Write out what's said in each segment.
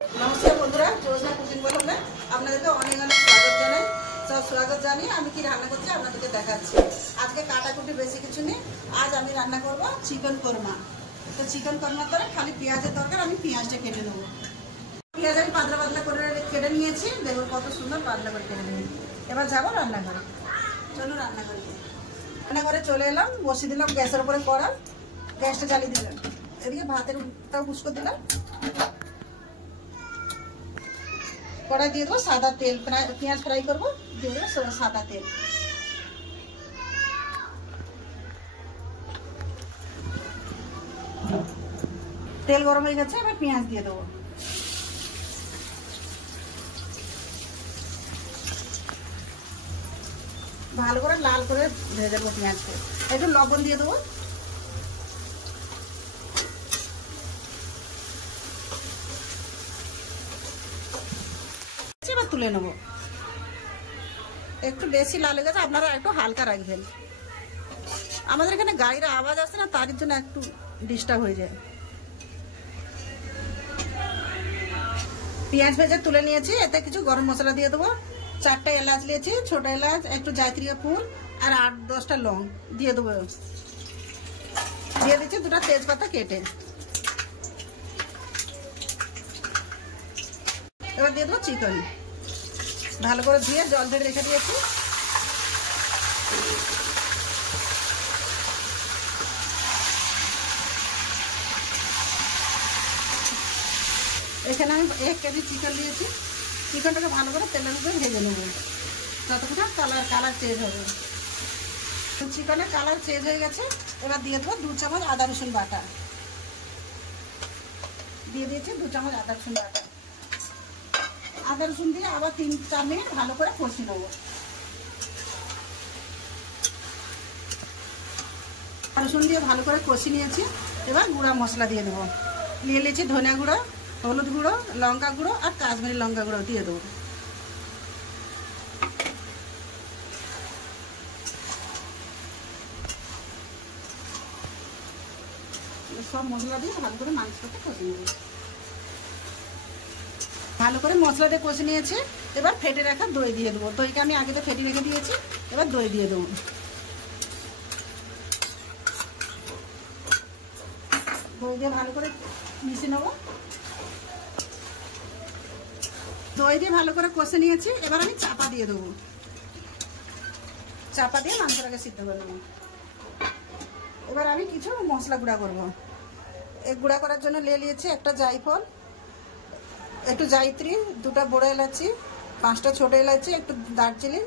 নমস্কার বন্ধুরা, জোসনা কুকিং ব্লগে আপনাদেরকে অনেক অনেক স্বাগত জানাই। স্বাগত জানিয়ে আমি কি রান্না করছি আপনাদেরকে দেখাচ্ছি। আজকে কাটাকুটি বেশি কিছু নেই। আজ আমি রান্না করব চিকেন কোরমা। তো চিকেন কোরমার দ্বারা খালি পেঁয়াজের দরকার, আমি পেঁয়াজটা কেটে নেবো। পেঁয়াজ আমি পাতলা পাতলা করে কেটে নিয়েছি, দেখো কত সুন্দর পাতলা করে কেটে নিয়েছি। এবার যাবো রান্নাঘরে, চলো রান্নাঘরে চলে এলাম, বসিয়ে দিলাম গ্যাসের উপরে কড়া, গ্যাসটা জ্বালিয়ে দিলাম। এদিকে ভাতেরটাও উস্কো দিলাম, কড়াই দিয়ে দেবো সাদা তেল, পেঁয়াজ ফ্রাই করবো, দিয়ে দেবো সাদা তেল। তেল গরম হয়ে গেছে, এবার পেঁয়াজ দিয়ে দেবো। ভালো করে লাল করে ভেজে দেবো পেঁয়াজকে। একটু লবণ দিয়ে দেবো। এবার তুলে নেবো। একটু বেশি লাল হয়ে গেছে, আপনারা একটু হালকা রাখবেন। আমাদের এখানে গাড়ির আওয়াজ আসছে না, তার জন্য একটু ডিস্টার্ব হয়ে যায়। পেঁয়াজ ভেজে তুলে নিয়েছি, এতে কিছু গরম মশলা দিয়ে দেবো। 4টা এলাচ নিয়েছি, ছোট এলাচ, একটু জায়ত্রী ফুল আর 8-10টা লং দিয়ে দেবো। দিয়ে দিচ্ছি 2টা তেজপাতা কেটে। এবার দিয়ে দেবো চিকেন, ভালো করে ধুয়ে জল ধরে রেখে দিয়েছি। এখানে আমি 1 কেজি চিকেন দিয়েছি। চিকেনটাকে ভালো করে তেলের উপরে ভেজে নেব যতক্ষণ কালার চেঞ্জ হবে। চিকেনের কালার চেঞ্জ হয়ে গেছে, এবার দিয়ে দেবো 2 চামচ আদা রসুন বাটা। দিয়ে দিয়েছি 2 চামচ আদা রসুন বাটা। আদা রসুন দিয়ে আবার 3-4 মিনিট ভালো করে কষিয়ে নেবো। রসুন দিয়ে ভালো করে কষিয়ে নিয়েছি। এবার গুঁড়া মশলা দিয়ে দেবো। নিয়ে নিয়েছি ধনিয়া গুঁড়ো, হলুদ গুঁড়ো, লঙ্কা গুঁড়ো আর কাশ্মীরি লঙ্কা গুঁড়ো দিয়ে দেবো। সব মশলা দিয়ে ভালো করে মাংসটাকে কষে নেব। ভালো করে মশলা দিয়ে কষে নিয়েছি। এবার ফেটে রাখা দই দিয়ে দেবো। দইকে আমি আগে তো ফেটে রেখে দিয়েছি, এবার দই দিয়ে দেবো। দই দিয়ে ভালো করে মিশিয়ে নেবো। দই দিয়ে ভালো করে কষে নিয়েছি, এবার আমি চাপা দিয়ে দেবো। চাপা দিয়ে মাংসটাকে সিদ্ধ করে নেবো। এবার আমি কিছু মশলা গুঁড়া করবো। এই গুঁড়া করার জন্য নিয়ে নিয়েছি একটা জায়ফল, একটু জায়ত্রী, 2টা বড় এলাচি, 5টা ছোট এলাচি, একটু দারচিনি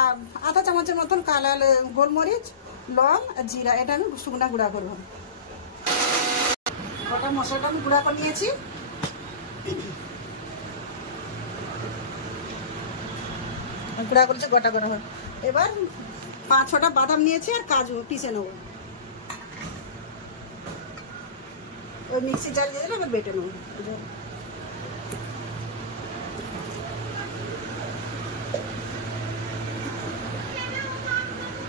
আর আধা চামচের মতন কালা গোলমরিচ, লং আর জিরা। এটা আমি শুকনা গুঁড়া করবো। গোটা মশলাটা আমি গুঁড়া করে নিয়েছি। গুঁড়া করেছি গোটা গোটা। এবার 5-6টা বাদাম নিয়েছি আর কাজু পিষে নেবো। ওই মিক্সি জার দিয়ে দিলে এবার বেটে নেবো।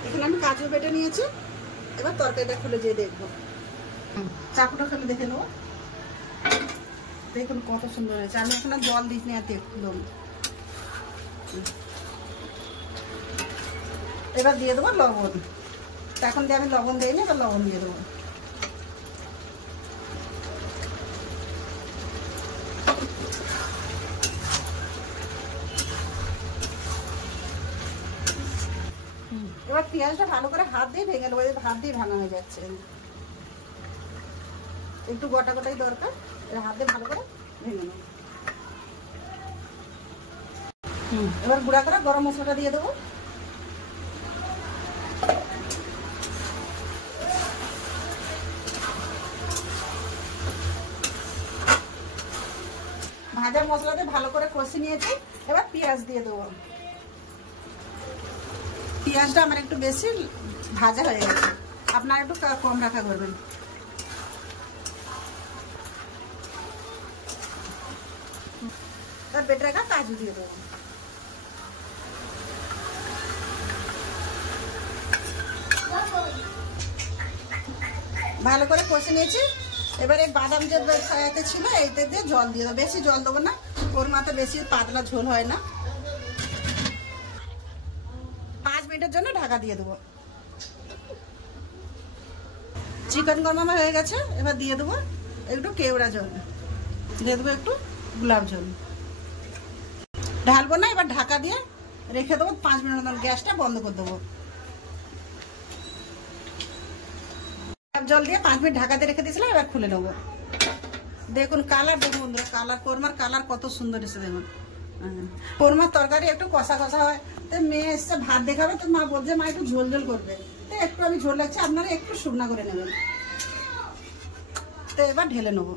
এখানে আমি কাজু বেটে নিয়েছি। এবার তরকারিটা খুলে যেয়ে দেখবো। চাকুটা খুলে দেখে নেবো। দেখুন কত সুন্দর হয়েছে। আমি এখানে জল দিইনি আর দেখলাম। এবার দিয়ে দেবো লবণ। এখন দিয়ে আমি লবণ দিইনি, এবার লবণ দিয়ে দেবো। এবার পেঁয়াজটা ভালো করে হাত দিয়ে ভেঙে নেবো। হাত দিয়ে ভাঙা হয়ে যাচ্ছে, একটু গোটা গোটাই দরকার। হাত দিয়ে ভালো করে ভেঙে নেবো। এবার গুঁড়া করে গরম মশলাটা দিয়ে দেবো। ভাজা মশলাতে ভালো করে কষে নিয়েছি। এবার পেঁয়াজ দিয়ে দেবো। পেঁয়াজটা আমার একটু বেশি ভাজা হয়ে গেছে, আপনারা একটু কম রাখা করবেন। এবার বেটে রাখা কাজু দিয়ে দেবো। ভালো করে কষে নিয়েছি। এবারে বাদাম যে খাওয়াতে ছিল এইতে দিয়ে জল দিয়ে দেবো, বেশি জল দেবো না, কোরমাতে বেশি পাতলা ঝোল হয় না। 5 মিনিটের জন্য ঢাকা দিয়ে দেবো। চিকেন কোরমা আমার হয়ে গেছে, এবার দিয়ে দেবো একটু কেওড়া জল, দিয়ে দেবো একটু গোলাপ জল, ঢালবো না। এবার ঢাকা দিয়ে রেখে দেবো 5 মিনিট মতন, গ্যাসটা বন্ধ করে দেবো। জল দিয়ে 5 মিনিট ঢাকা দিয়ে রেখে দিয়েছিলাম, এবার খুলে নেবো। দেখুন কালার, দেখুন বন্ধুরা কালার, কোরমার কালার কত সুন্দর এসে দেখুন। কোরমার তরকারি একটু কষা কষা হয়, তো মেয়ে এসছে ভাত দেখাবে, তো মা বলছে মা একটু ঝোল ঝোল করবে, তো একটু আমি ঝোল লাগছে, আপনারা একটু শুকনা করে নেবেন। তো এবার ঢেলে নেবো।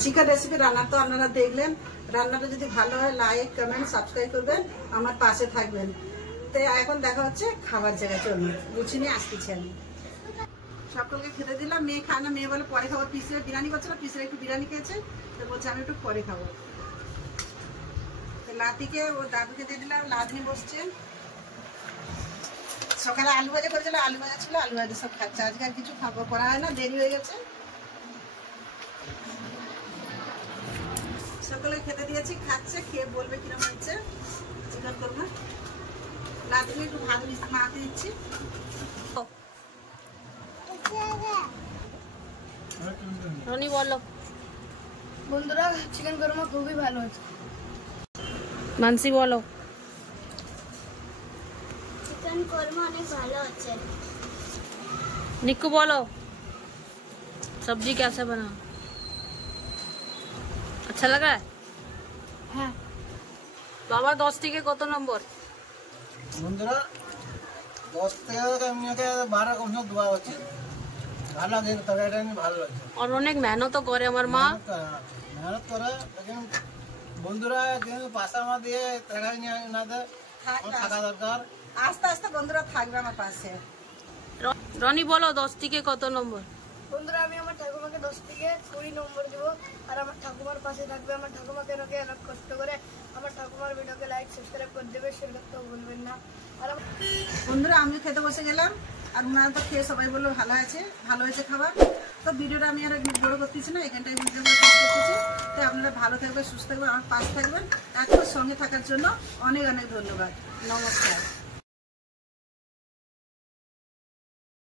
চিকেন রেসিপি রান্না তো আপনারা দেখলেন, রান্নাটা যদি ভালো হয় লাইক কমেন্ট সাবস্ক্রাইব করবেন, আমার পাশে থাকবেন। তো এখন দেখা হচ্ছে খাবার জায়গায়, চলুন গুছিয়ে নিয়ে আসতেছি। আমি সকলকে খেতে দিলাম, মেয়ে খায় না, মেয়ে বলে পরে খাবো, পিসের বিরিয়ানি করছিল, পিসের একটু বিরিয়ানি খেয়েছে, তো বলছে আমি একটু পরে খাবো। তো লাতিকে ও দাদুকে দিয়ে দিলাম, লাদনি বসছে। সকালে আলু ভাজা করেছিল, আলু ভাজা ছিল, আলু ভাজা সব খাচ্ছে, আজকে আর কিছু খাবো করা হয় না, দেরি হয়ে গেছে। সকলে খেতে দিয়েছি, খাচ্ছে, খেয়ে বলবে কিরকম হচ্ছে চিকেন কোরমা। লাদনি একটু ভাত মাখতে দিচ্ছি। রনি বলো। বন্ধুরা চিকেন কোরমা খুবই ভালো হয়েছে। মানসি বলো। চিকেন কোরমা অনেক ভালো হচ্ছে। निक्कू बोलो सब्जी कैसे बना, अच्छा लगा है? হ্যাঁ বাবা 10 থেকে কত নম্বর? বন্ধুরা 10 থেকে এমনিতে 12 কোনও দোয়া হচ্ছে, ভালো লাগে, তরকারিটা আমি ভালো লাগছে। আর অনেক মেহনতও করে আমার মা, মেহনত করে, লেকিন বন্ধুরা কিন্তু পাশা মা দিয়ে তরকারি নিয়ে না দেয়, থাকা দরকার। আস্তে আস্তে বন্ধুরা থাকবে আমার পাশে। রনি বলো 10 থেকে কত নম্বর? বন্ধুরা আমি আমার ঠাকুমাকে 10 থেকে 20 নম্বর দেব, আর আমার ঠাকুমার পাশে থাকবে। আমার ঠাকুমাকে অনেক কষ্ট করে আমার ঠাকুমার ভিডিওকে লাইক সাবস্ক্রাইব করে দেবে, সেটা তো ভুলবেন না। আর বন্ধুরা আমি খেতে বসে গেলাম, আর ওনারা তো খেয়ে সবাই বললো ভালো আছে, ভালো হয়েছে খাবার। তো ভিডিওটা আমি আর বড় করতেছি না, এখানটায় ভিডিও করতেছি। তো আপনারা ভালো থাকবেন, সুস্থ থাকবেন, আমার পাশে থাকবেন। এত সঙ্গে থাকার জন্য অনেক অনেক ধন্যবাদ, নমস্কার।